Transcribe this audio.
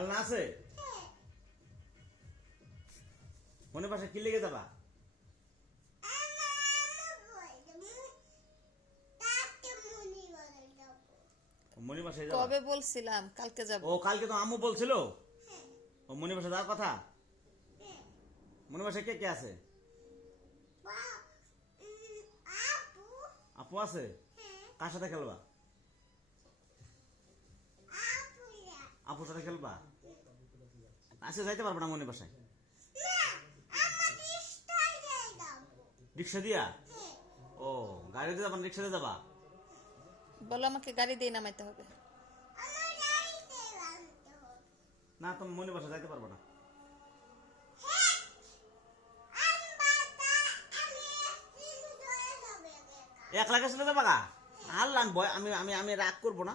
খেলনা আছে? মনে বাসায় কি লেগে যাবা? মনি বাসায় যাবা? কবে বলছিলাম কালকে যাব। ও কালকে তো আম্মু বলছিল। ও মনি বাসায় যাওয়ার কথা। মনি বাসায় কে কে আছে? আপু আছে? কার সাথে খেলবা? আপুর সাথে খেলবা? আজকে যাইতে পারবো না মনি বাসায়। রিক্সা দিয়া? ও গাড়িতে যাবা, রিক্সাতে যাবা? বলো আমাকে গাড়ি দিয়ে নামাইতে হবে। না তুমি মনি বাসায় যাইতে পারবো না। একলা গেছিলে যাবা গা? আর লাগবো, আমি আমি আমি রাগ করবো না।